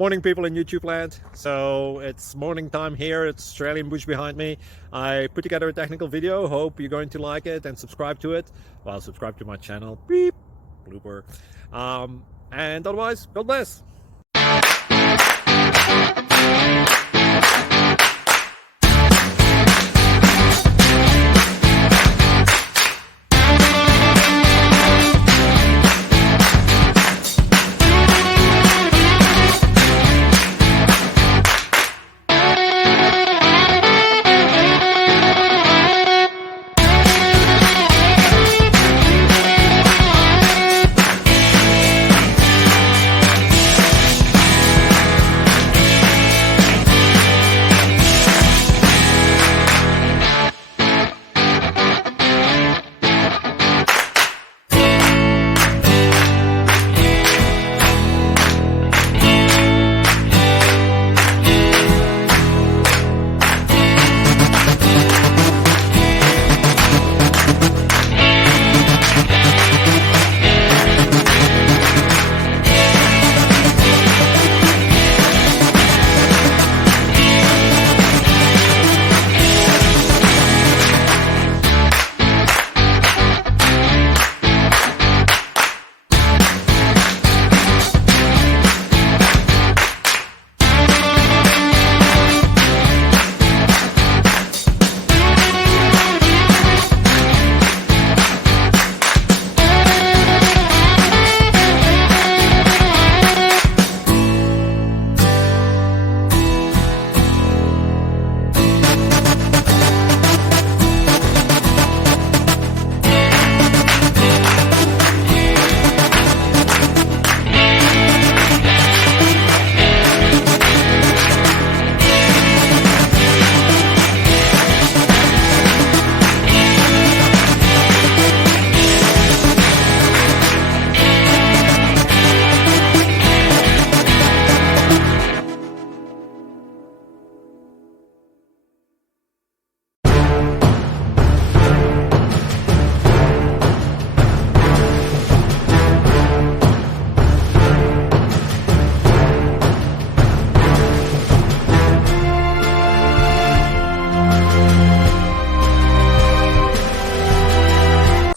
Morning, people in YouTube land. So it's morning time here. It's Australian bush behind me. I put together a technical video. Hope you're going to like it and subscribe to it. Well, subscribe to my channel. Beep, blooper. And otherwise, God bless.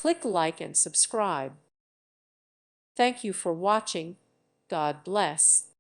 Click like and subscribe. Thank you for watching. God bless.